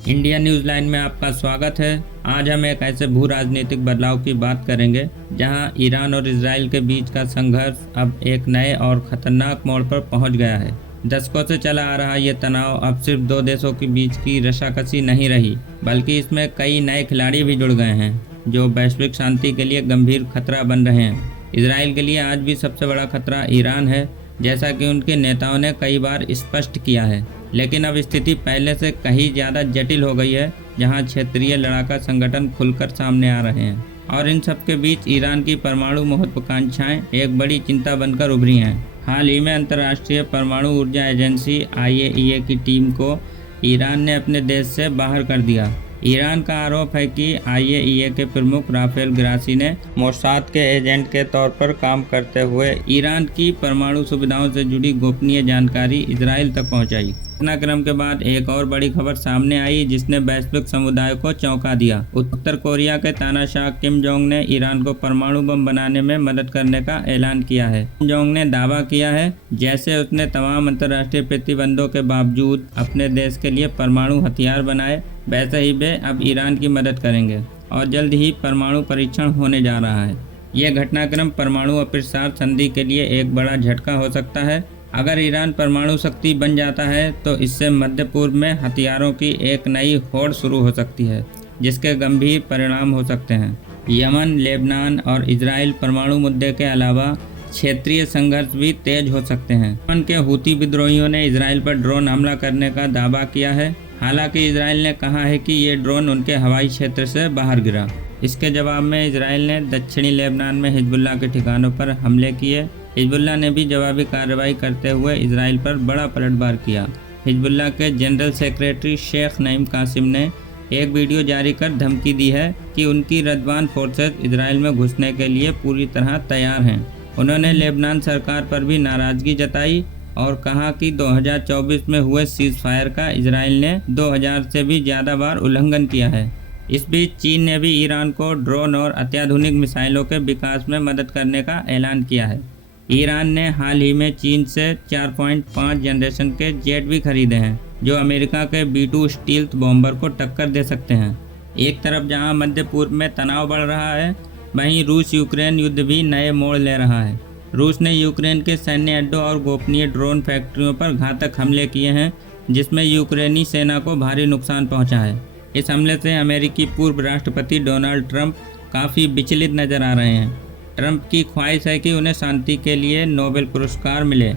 India news line में आपका स्वागत है। आज हम एक ऐसे भू राजनीतिक बदलाव की बात करेंगे जहां ईरान और इजराइल के बीच का संघर्ष अब एक नए और खतरनाक मोड़ पर पहुंच गया है। दशकों से चला आ रहा ये तनाव अब सिर्फ दो देशों के बीच की रशाकसी नहीं रही, बल्कि इसमें कई नए खिलाड़ी भी जुड़ गए हैं जो वैश्विक शांति के लिए गंभीर खतरा बन रहे हैं। इजराइल के लिए आज भी सबसे बड़ा खतरा ईरान है, जैसा कि उनके नेताओं ने कई बार स्पष्ट किया है। लेकिन अब स्थिति पहले से कहीं ज़्यादा जटिल हो गई है, जहां क्षेत्रीय लड़ाका संगठन खुलकर सामने आ रहे हैं और इन सब के बीच ईरान की परमाणु महत्वाकांक्षाएं एक बड़ी चिंता बनकर उभरी हैं। हाल ही में अंतर्राष्ट्रीय परमाणु ऊर्जा एजेंसी IAEA की टीम को ईरान ने अपने देश से बाहर कर दिया। ईरान का आरोप है कि IAEA के प्रमुख राफेल ग्रासी ने मोसाद के एजेंट के तौर पर काम करते हुए ईरान की परमाणु सुविधाओं से जुड़ी गोपनीय जानकारी इजराइल तक पहुंचाई। घटनाक्रम के बाद एक और बड़ी खबर सामने आई जिसने वैश्विक समुदाय को चौंका दिया। उत्तर कोरिया के तानाशाह किम जोंग ने ईरान को परमाणु बम बनाने में मदद करने का ऐलान किया है। किम जोंग ने दावा किया है जैसे उसने तमाम अंतर्राष्ट्रीय प्रतिबंधों के बावजूद अपने देश के लिए परमाणु हथियार बनाए, वैसे ही वे अब ईरान की मदद करेंगे और जल्द ही परमाणु परीक्षण होने जा रहा है। यह घटनाक्रम परमाणु अप्रसार संधि के लिए एक बड़ा झटका हो सकता है। अगर ईरान परमाणु शक्ति बन जाता है तो इससे मध्य पूर्व में हथियारों की एक नई होड़ शुरू हो सकती है, जिसके गंभीर परिणाम हो सकते हैं। यमन, लेबनान और इजराइल परमाणु मुद्दे के अलावा क्षेत्रीय संघर्ष भी तेज हो सकते हैं। यमन के हूती विद्रोहियों ने इजराइल पर ड्रोन हमला करने का दावा किया है। हालांकि इजराइल ने कहा है कि ये ड्रोन उनके हवाई क्षेत्र से बाहर गिरा। इसके जवाब में इजराइल ने दक्षिणी लेबनान में हिजबुल्लाह के ठिकानों पर हमले किए। हिजबुल्लाह ने भी जवाबी कार्रवाई करते हुए इजराइल पर बड़ा पलटवार किया। हिजबुल्लाह के जनरल सेक्रेटरी शेख नईम कासिम ने एक वीडियो जारी कर धमकी दी है कि उनकी रद्वान फोर्सेस इजराइल में घुसने के लिए पूरी तरह तैयार हैं। उन्होंने लेबनान सरकार पर भी नाराजगी जताई और कहा कि 2024 में हुए सीज फायर का इजराइल ने 2000 से भी ज़्यादा बार उल्लंघन किया है। इस बीच चीन ने भी ईरान को ड्रोन और अत्याधुनिक मिसाइलों के विकास में मदद करने का ऐलान किया है। ईरान ने हाल ही में चीन से 4.5 जनरेशन के जेट भी खरीदे हैं, जो अमेरिका के B-2 स्टील्थ बॉम्बर को टक्कर दे सकते हैं। एक तरफ जहां मध्य पूर्व में तनाव बढ़ रहा है, वहीं रूस यूक्रेन युद्ध भी नए मोड़ ले रहा है। रूस ने यूक्रेन के सैन्य अड्डों और गोपनीय ड्रोन फैक्ट्रियों पर घातक हमले किए हैं, जिसमें यूक्रेनी सेना को भारी नुकसान पहुंचा है। इस हमले से अमेरिकी पूर्व राष्ट्रपति डोनाल्ड ट्रंप काफ़ी विचलित नजर आ रहे हैं। ट्रंप की ख्वाहिश है कि उन्हें शांति के लिए नोबेल पुरस्कार मिले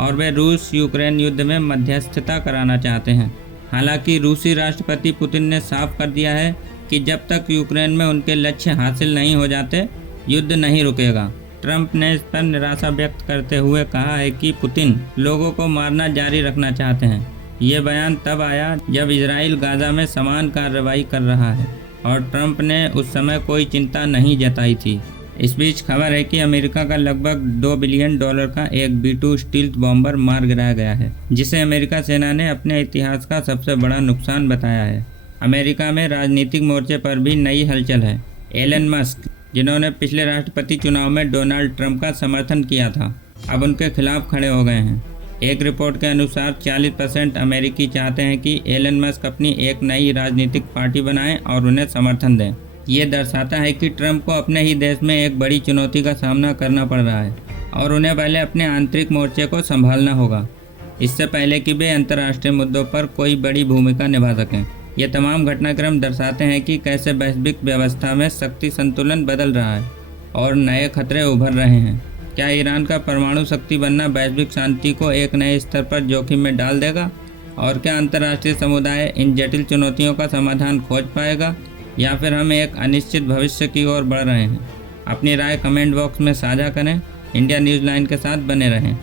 और वे रूस यूक्रेन युद्ध में मध्यस्थता कराना चाहते हैं। हालांकि रूसी राष्ट्रपति पुतिन ने साफ कर दिया है कि जब तक यूक्रेन में उनके लक्ष्य हासिल नहीं हो जाते, युद्ध नहीं रुकेगा। ट्रंप ने इस पर निराशा व्यक्त करते हुए कहा है कि पुतिन लोगों को मारना जारी रखना चाहते हैं। ये बयान तब आया जब इजराइल गाजा में समान कार्रवाई कर रहा है और ट्रंप ने उस समय कोई चिंता नहीं जताई थी। इस बीच खबर है कि अमेरिका का लगभग $2 बिलियन का एक B-2 स्टील्थ बॉम्बर मार गिराया गया है, जिसे अमेरिका सेना ने अपने इतिहास का सबसे बड़ा नुकसान बताया है। अमेरिका में राजनीतिक मोर्चे पर भी नई हलचल है। एलन मस्क, जिन्होंने पिछले राष्ट्रपति चुनाव में डोनाल्ड ट्रंप का समर्थन किया था, अब उनके खिलाफ खड़े हो गए हैं। एक रिपोर्ट के अनुसार 40% अमेरिकी चाहते हैं कि एलन मस्क अपनी एक नई राजनीतिक पार्टी बनाएं और उन्हें समर्थन दें। ये दर्शाता है कि ट्रंप को अपने ही देश में एक बड़ी चुनौती का सामना करना पड़ रहा है और उन्हें पहले अपने आंतरिक मोर्चे को संभालना होगा, इससे पहले कि वे अंतर्राष्ट्रीय मुद्दों पर कोई बड़ी भूमिका निभा सकें। ये तमाम घटनाक्रम दर्शाते हैं कि कैसे वैश्विक व्यवस्था में शक्ति संतुलन बदल रहा है और नए खतरे उभर रहे हैं। क्या ईरान का परमाणु शक्ति बनना वैश्विक शांति को एक नए स्तर पर जोखिम में डाल देगा? और क्या अंतर्राष्ट्रीय समुदाय इन जटिल चुनौतियों का समाधान खोज पाएगा, या फिर हम एक अनिश्चित भविष्य की ओर बढ़ रहे हैं? अपनी राय कमेंट बॉक्स में साझा करें। इंडिया न्यूज़ लाइन के साथ बने रहें।